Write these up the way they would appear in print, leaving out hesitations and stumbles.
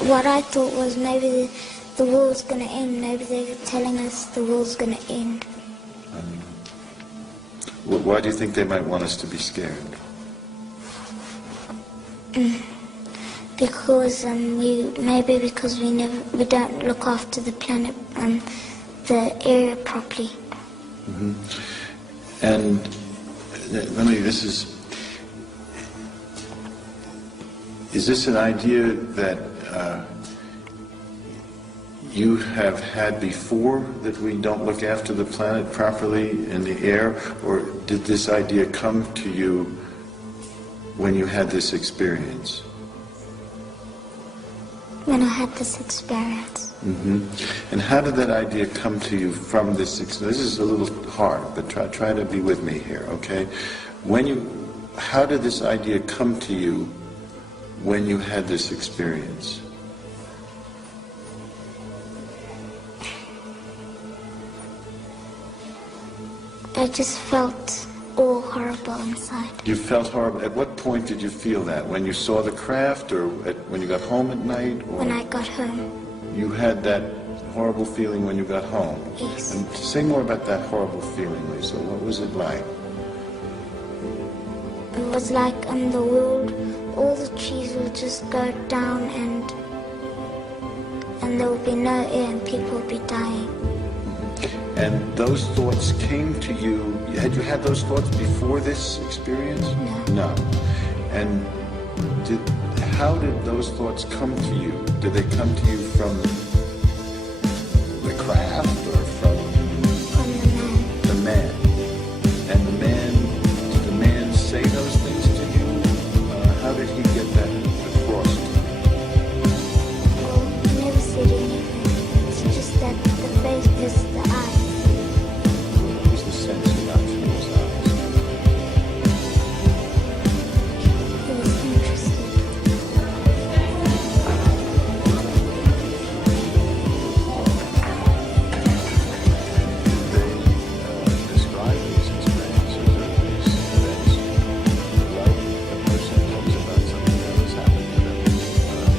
what I thought was maybe the war's going to end. Maybe they were telling us the war's going to end. Why do you think they might want us to be scared? Because maybe because we don't look after the planet, the area properly. Mm-hmm. And is this an idea that you have had before, that we don't look after the planet properly in the air, or did this idea come to you when you had this experience? When I had this experience. Mm-hmm. And how did that idea come to you from this experience? This is a little hard, but try to be with me here, okay? How did this idea come to you when you had this experience? I just felt all horrible inside. You felt horrible. At what point did you feel that? When you saw the craft, or when you got home at night? Or when I got home. You had that horrible feeling when you got home? Yes. And say more about that horrible feeling, Lisa. What was it like? It was like the world, all the trees would just go down and there would be no air and people would be dying. And those thoughts came to you, had you had those thoughts before this experience? No. No. And how did those thoughts come to you? Did they come to you from the craft or from the man? The man. And did the man say those things to you? How did he get that across to you? Well, he never said anything. It's just that the face visits the eyes. What was the sense you got from those eyes? He was interested. They describe these experiences or these events like a person talks about something that has happened to them.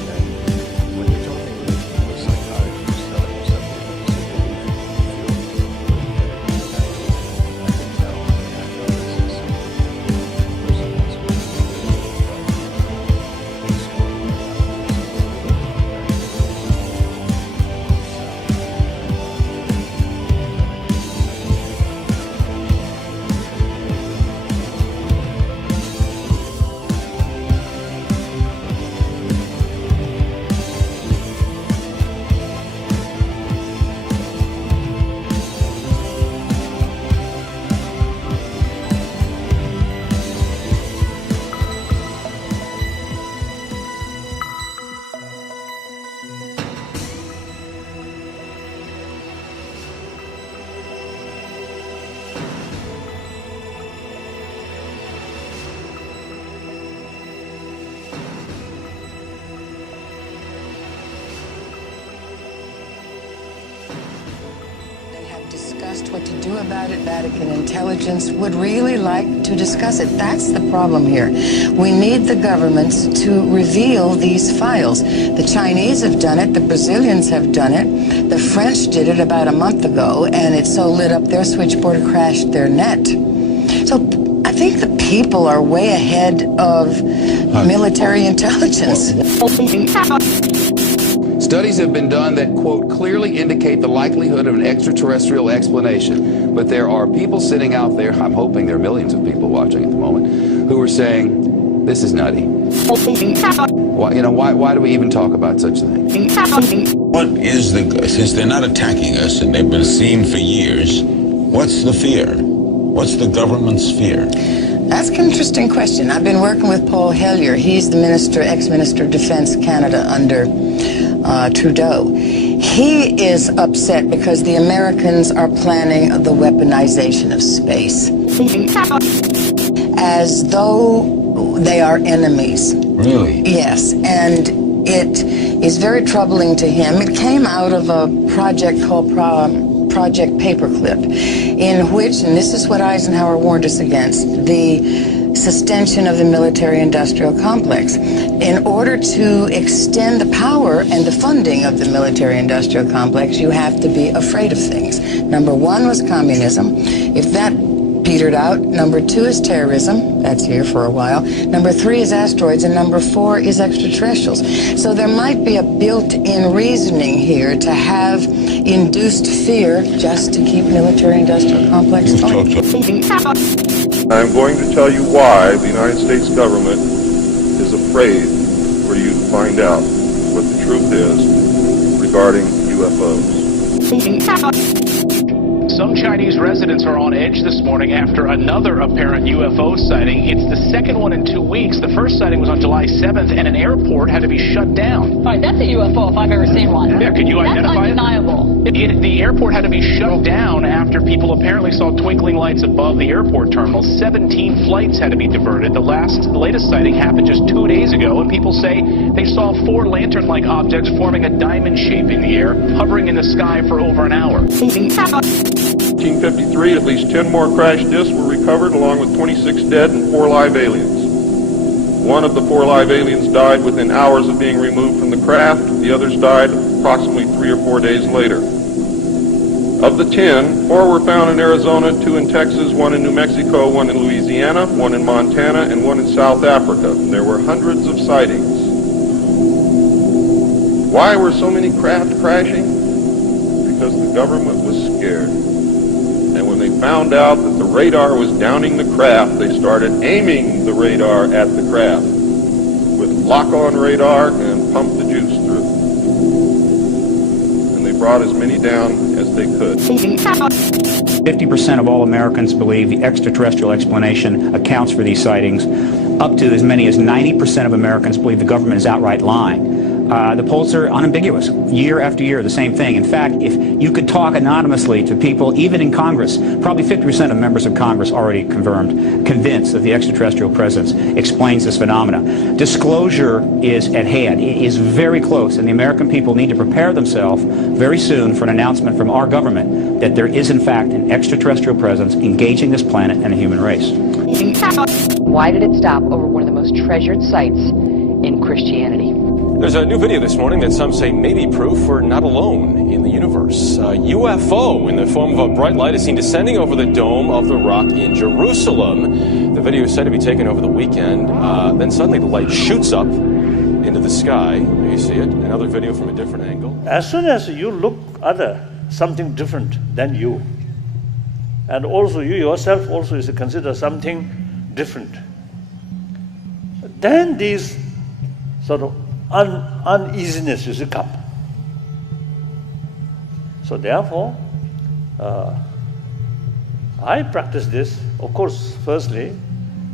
And when you're talking with a psychiatrist telling you something that is a Discussed what to do about it. Vatican intelligence would really like to discuss it. That's the problem here. We need the governments to reveal these files. The Chinese have done it. The Brazilians have done it. The French did it about a month ago, and it so lit up their switchboard, crashed their net. So I think the people are way ahead of military intelligence. Studies have been done that, quote, clearly indicate the likelihood of an extraterrestrial explanation. But there are people sitting out there, I'm hoping there are millions of people watching at the moment, who are saying, this is nutty. Why do we even talk about such a thing? Since they're not attacking us and they've been seen for years, what's the fear? What's the government's fear? That's an interesting question. I've been working with Paul Hellyer. He's the ex-minister of Defense Canada under Trudeau. He is upset because the Americans are planning the weaponization of space as though they are enemies. Really? Yes, and it is very troubling to him. It came out of a project called Project Paperclip, in which, and this is what Eisenhower warned us against, the sustention of the military-industrial complex. In order to extend the power and the funding of the military-industrial complex, you have to be afraid of things. Number one was communism. If that petered out, number two is terrorism. That's here for a while. Number three is asteroids, and number four is extraterrestrials. So there might be a built-in reasoning here to have induced fear just to keep military-industrial complex going. I'm going to tell you why the United States government is afraid for you to find out what the truth is regarding UFOs. Some Chinese residents are on edge this morning after another apparent UFO sighting. It's the second one in 2 weeks. The first sighting was on July 7th, and an airport had to be shut down. All right, that's a UFO if I've ever seen one. Yeah, can you identify That's undeniable. The airport had to be shut down after people apparently saw twinkling lights above the airport terminal. 17 flights had to be diverted. The latest sighting happened just 2 days ago, and people say they saw 4 lantern-like objects forming a diamond shape in the air, hovering in the sky for over an hour. 1953, at least 10 more crash discs were recovered, along with 26 dead and 4 live aliens. One of the 4 live aliens died within hours of being removed from the craft. The others died approximately 3 or 4 days later. Of the 10, 4 were found in Arizona, 2 in Texas, 1 in New Mexico, 1 in Louisiana, 1 in Montana, and 1 in South Africa. There were hundreds of sightings. Why were so many craft crashing? Because the government was scared. And when they found out that the radar was downing the craft, they started aiming the radar at the craft with lock-on radar and pumped the juice through. And they brought as many down as they could. 50% of all Americans believe the extraterrestrial explanation accounts for these sightings. Up to as many as 90% of Americans believe the government is outright lying. The polls are unambiguous. Year after year, the same thing. In fact, if you could talk anonymously to people, even in Congress, probably 50% of members of Congress already convinced that the extraterrestrial presence explains this phenomena. Disclosure is at hand. It is very close, and the American people need to prepare themselves very soon for an announcement from our government that there is, in fact, an extraterrestrial presence engaging this planet and the human race. Why did it stop over one of the most treasured sites in Christianity? There's a new video this morning that some say may be proof we're not alone in the universe. A UFO in the form of a bright light is seen descending over the Dome of the Rock in Jerusalem. The video is said to be taken over the weekend. Then suddenly the light shoots up into the sky. There you see it. Another video from a different angle. As soon as you look other, something different than you, and also you yourself also is considered something different, then these sort of uneasiness is come. So therefore, I practice this. Of course, firstly,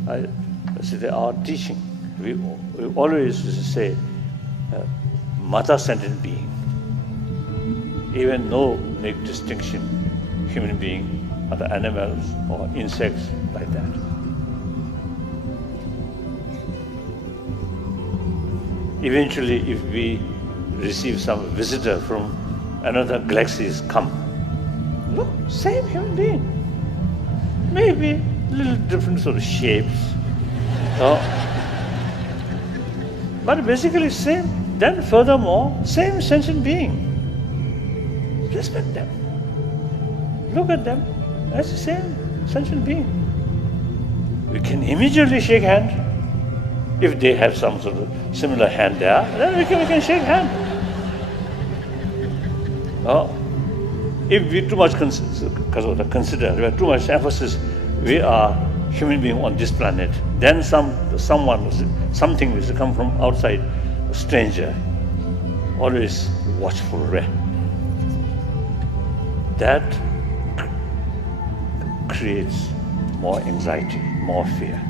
our teaching. We always say, mother-centered being. Even no make distinction, human being, other animals or insects like that. Eventually, if we receive some visitor from another galaxies come, look, same human being. Maybe little different sort of shapes. But basically same. Then furthermore, same sentient being. Respect them. Look at them as the same sentient being. We can immediately shake hands. If they have some sort of similar hand there, then we can shake hands. If we too much consider, we have too much emphasis, we are human being on this planet, then something will come from outside, a stranger, always watchful, that creates more anxiety, more fear.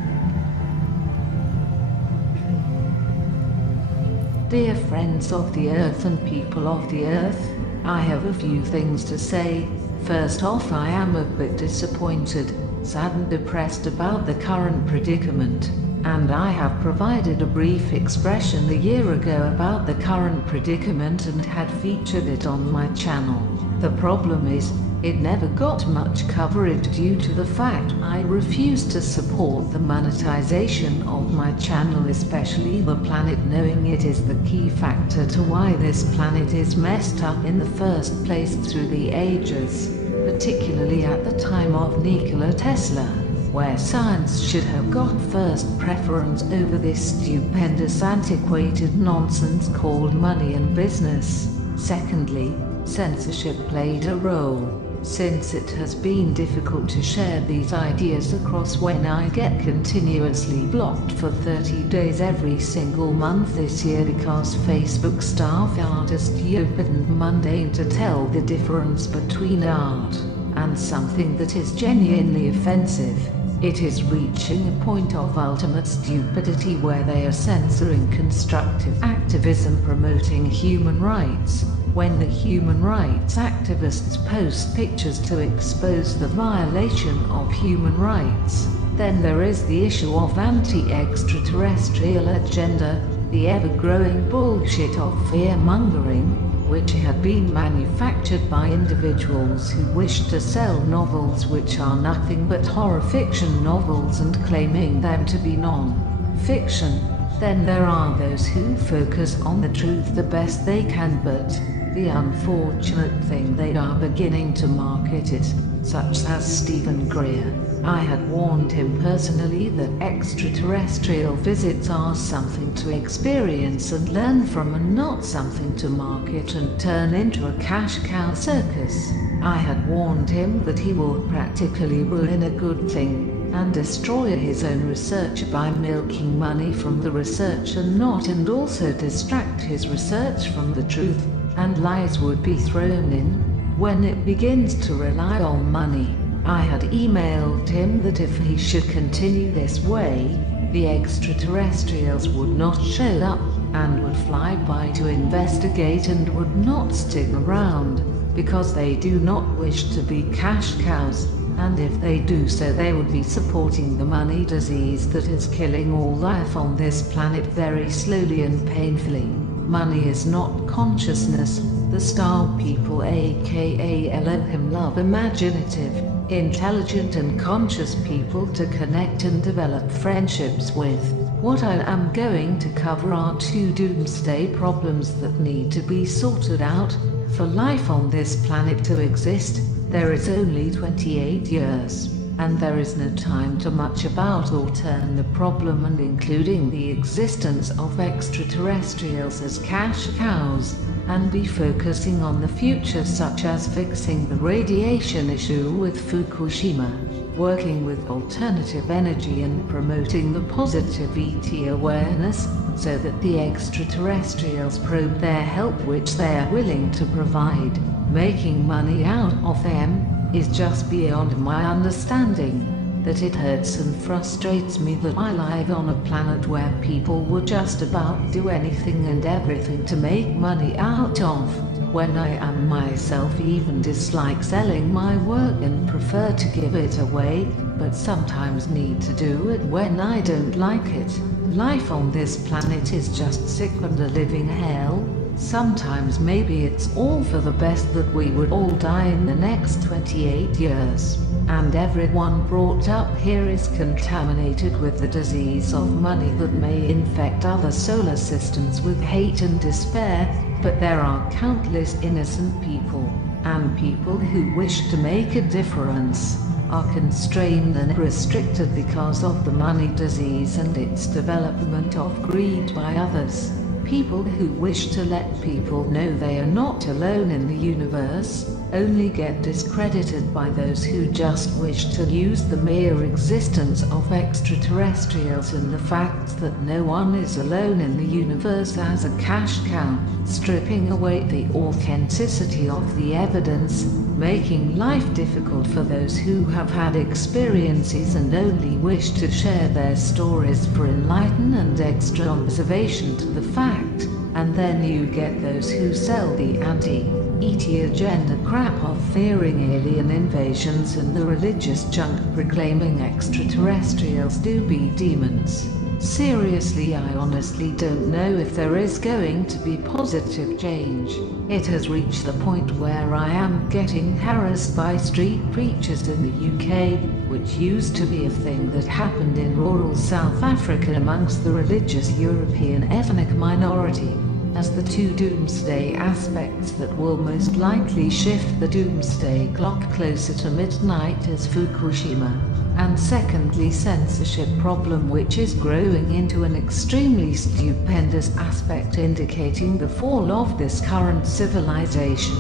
Dear friends of the earth and people of the earth, I have a few things to say. First off, I am a bit disappointed, sad and depressed about the current predicament, and I have provided a brief expression a year ago about the current predicament and had featured it on my channel. The problem is, It never got much coverage due to the fact I refused to support the monetization of my channel, especially the planet, knowing it is the key factor to why this planet is messed up in the first place through the ages, particularly at the time of Nikola Tesla, where science should have got first preference over this stupendous antiquated nonsense called money and business. Secondly, censorship played a role, since it has been difficult to share these ideas across when I get continuously blocked for 30 days every single month this year because Facebook staff are too stupid and mundane to tell the difference between art and something that is genuinely offensive. It is reaching a point of ultimate stupidity where they are censoring constructive activism promoting human rights. When the human rights activists post pictures to expose the violation of human rights, then there is the issue of anti-extraterrestrial agenda, the ever-growing bullshit of fear-mongering, which had been manufactured by individuals who wished to sell novels which are nothing but horror fiction novels and claiming them to be non-fiction. Then there are those who focus on the truth the best they can, but the unfortunate thing, they are beginning to market it, such as Stephen Greer. I had warned him personally that extraterrestrial visits are something to experience and learn from and not something to market and turn into a cash cow circus. I had warned him that he will practically ruin a good thing and destroy his own research by milking money from the research and also distract his research from the truth, and lies would be thrown in when it begins to rely on money. I had emailed him that if he should continue this way, the extraterrestrials would not show up and would fly by to investigate and would not stick around because they do not wish to be cash cows, and if they do so they would be supporting the money disease that is killing all life on this planet very slowly and painfully. Money is not consciousness. The star people, aka Elohim, love imaginative, intelligent and conscious people to connect and develop friendships with. What I am going to cover are two doomsday problems that need to be sorted out. For life on this planet to exist, there is only 28 years. And there is no time to much about or turn the problem and including the existence of extraterrestrials as cash cows, and be focusing on the future, such as fixing the radiation issue with Fukushima, working with alternative energy and promoting the positive ET awareness, so that the extraterrestrials probe their help which they are willing to provide. Making money out of them is just beyond my understanding. That it hurts and frustrates me that I live on a planet where people would just about do anything and everything to make money out of, when I am myself even dislike selling my work and prefer to give it away, but sometimes need to do it when I don't like it. Life on this planet is just sick and a living hell. Sometimes maybe it's all for the best that we would all die in the next 28 years. And everyone brought up here is contaminated with the disease of money that may infect other solar systems with hate and despair, but there are countless innocent people, and people who wish to make a difference, are constrained and restricted because of the money disease and its development of greed by others. People who wish to let people know they are not alone in the universe only get discredited by those who just wish to use the mere existence of extraterrestrials and the fact that no one is alone in the universe as a cash cow, stripping away the authenticity of the evidence, making life difficult for those who have had experiences and only wish to share their stories for enlightenment and extra observation to the fact. And then you get those who sell the anti-ET agenda crap of fearing alien invasions and the religious junk proclaiming extraterrestrials do be demons. Seriously, I honestly don't know if there is going to be positive change. It has reached the point where I am getting harassed by street preachers in the UK, which used to be a thing that happened in rural South Africa amongst the religious European ethnic minority, as the two doomsday aspects that will most likely shift the doomsday clock closer to midnight is Fukushima, and secondly censorship problem, which is growing into an extremely stupendous aspect indicating the fall of this current civilization,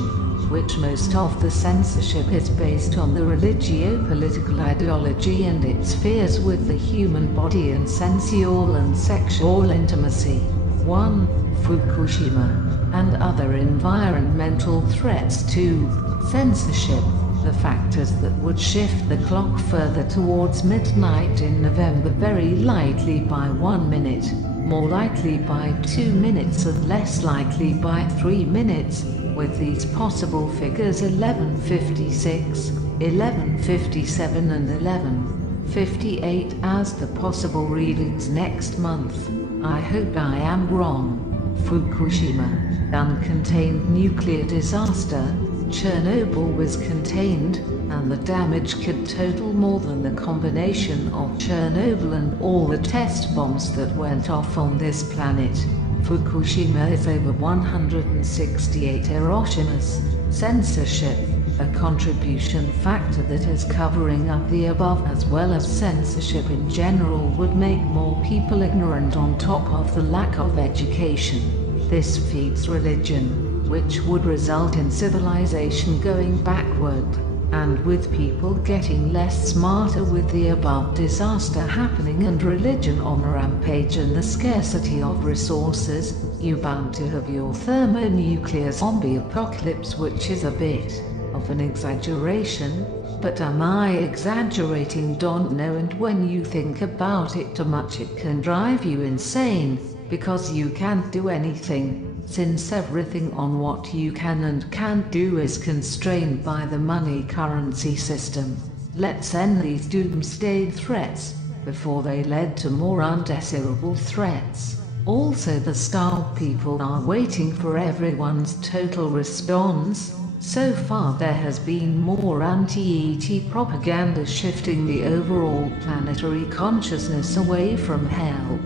which most of the censorship is based on the religio-political ideology and its fears with the human body and sensual and sexual intimacy. 1. Fukushima, and other environmental threats. 2. Censorship, the factors that would shift the clock further towards midnight in November, very likely by 1 minute, more likely by 2 minutes and less likely by 3 minutes, with these possible figures 11:56, 11:57 and 11:58 as the possible readings next month. I hope I am wrong. Fukushima, uncontained nuclear disaster. Chernobyl was contained, and the damage could total more than the combination of Chernobyl and all the test bombs that went off on this planet. Fukushima is over 168 Hiroshimas. Censorship, a contribution factor that is covering up the above, as well as censorship in general, would make more people ignorant on top of the lack of education. This feeds religion, which would result in civilization going backward, and with people getting less smarter with the above disaster happening and religion on a rampage and the scarcity of resources, you're bound to have your thermonuclear zombie apocalypse, which is a bit of an exaggeration, but am I exaggerating? Don't know. And when you think about it too much, it can drive you insane, because you can't do anything, since everything on what you can and can't do is constrained by the money currency system. Let's end these doomsday threats before they led to more undesirable threats. Also, the starved people are waiting for everyone's total response. So far there has been more anti-ET propaganda shifting the overall planetary consciousness away from help.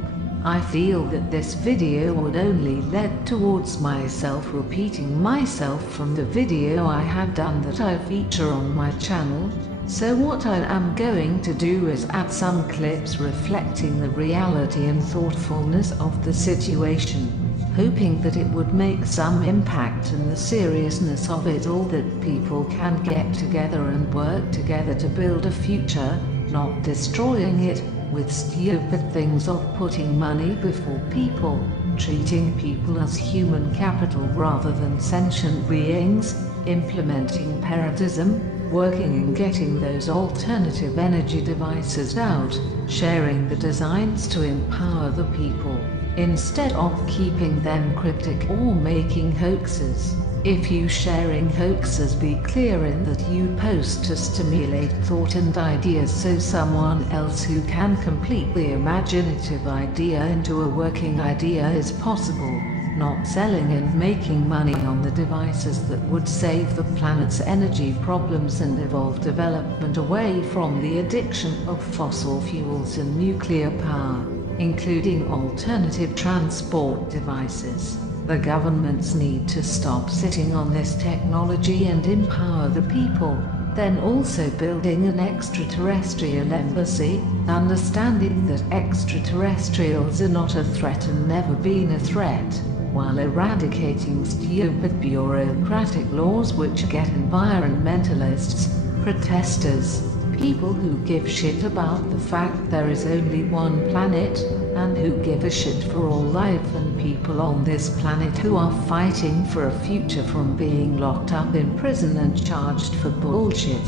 I feel that this video would only lead towards myself repeating myself from the video I had done that I feature on my channel. So what I am going to do is add some clips reflecting the reality and thoughtfulness of the situation, hoping that it would make some impact in the seriousness of it all, that people can get together and work together to build a future, not destroying it with stupid things of putting money before people, treating people as human capital rather than sentient beings, implementing paradism, working and getting those alternative energy devices out, sharing the designs to empower the people, instead of keeping them cryptic or making hoaxes. If you sharing hoaxes, be clear in that you post to stimulate thought and ideas, so someone else who can complete the imaginative idea into a working idea is possible, not selling and making money on the devices that would save the planet's energy problems and evolve development away from the addiction of fossil fuels and nuclear power, including alternative transport devices. The governments need to stop sitting on this technology and empower the people. Then also building an extraterrestrial embassy, understanding that extraterrestrials are not a threat and never been a threat, while eradicating stupid bureaucratic laws which get environmentalists, protesters, people who give shit about the fact there is only one planet, and who give a shit for all life and people on this planet who are fighting for a future from being locked up in prison and charged for bullshit.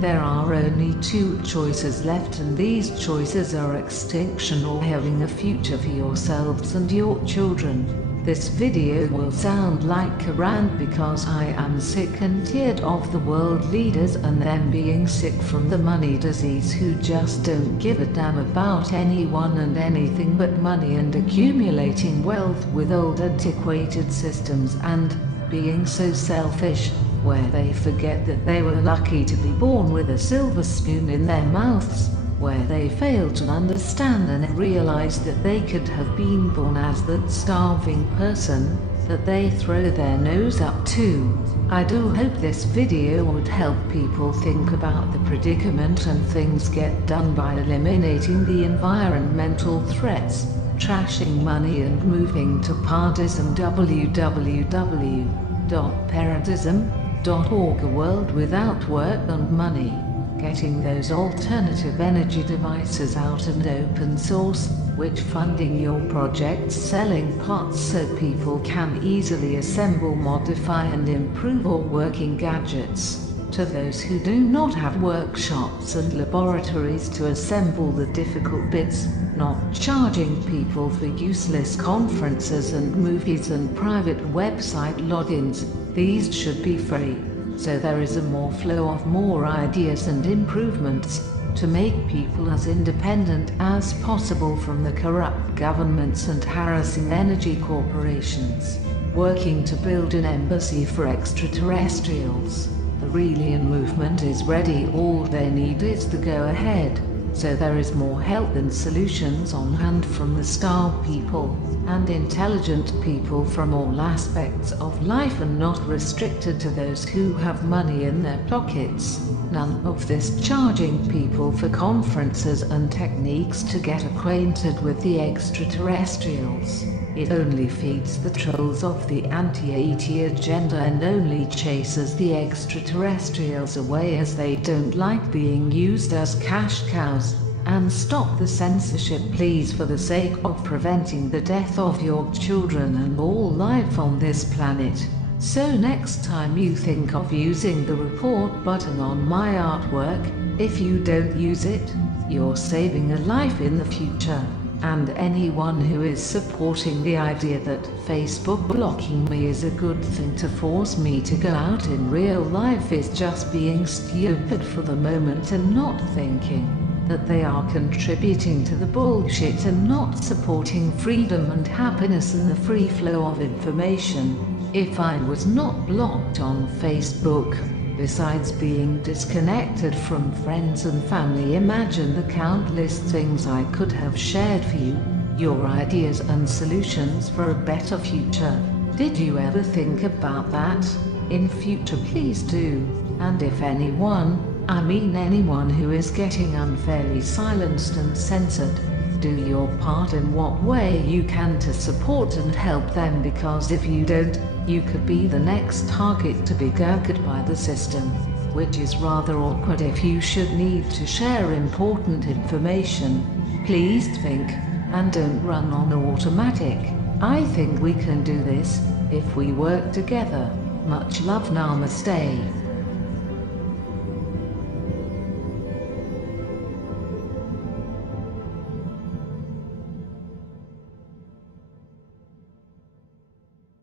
There are only two choices left, and these choices are extinction or having a future for yourselves and your children. This video will sound like a rant because I am sick and tired of the world leaders and them being sick from the money disease who just don't give a damn about anyone and anything but money and accumulating wealth with old antiquated systems and being so selfish, where they forget that they were lucky to be born with a silver spoon in their mouths, where they fail to understand and realize that they could have been born as that starving person that they throw their nose up to. I do hope this video would help people think about the predicament and things get done by eliminating the environmental threats, trashing money and moving to parentism. www.parentism.org. A world without work and money. Getting those alternative energy devices out and open source, which funding your projects, selling parts so people can easily assemble, modify and improve all working gadgets. To those who do not have workshops and laboratories to assemble the difficult bits, not charging people for useless conferences and movies and private website logins. These should be free, so there is a more flow of more ideas and improvements to make people as independent as possible from the corrupt governments and harassing energy corporations. Working to build an embassy for extraterrestrials. The Relian movement is ready, all they need is the go-ahead, so there is more help and solutions on hand from the star people, and intelligent people from all aspects of life and not restricted to those who have money in their pockets. None of this charging people for conferences and techniques to get acquainted with the extraterrestrials. It only feeds the trolls of the anti-ET agenda and only chases the extraterrestrials away as they don't like being used as cash cows. And stop the censorship, please, for the sake of preventing the death of your children and all life on this planet. So next time you think of using the report button on my artwork, if you don't use it, you're saving a life in the future. And anyone who is supporting the idea that Facebook blocking me is a good thing to force me to go out in real life is just being stupid for the moment and not thinking that they are contributing to the bullshit and not supporting freedom and happiness and the free flow of information. If I was not blocked on Facebook, besides being disconnected from friends and family, imagine the countless things I could have shared for you, your ideas and solutions for a better future. Did you ever think about that? In future, please do. And if anyone, I mean anyone who is getting unfairly silenced and censored, do your part in what way you can to support and help them, because if you don't, you could be the next target to be gurgled by the system, which is rather awkward if you should need to share important information. Please think, and don't run on automatic. I think we can do this, if we work together. Much love, namaste.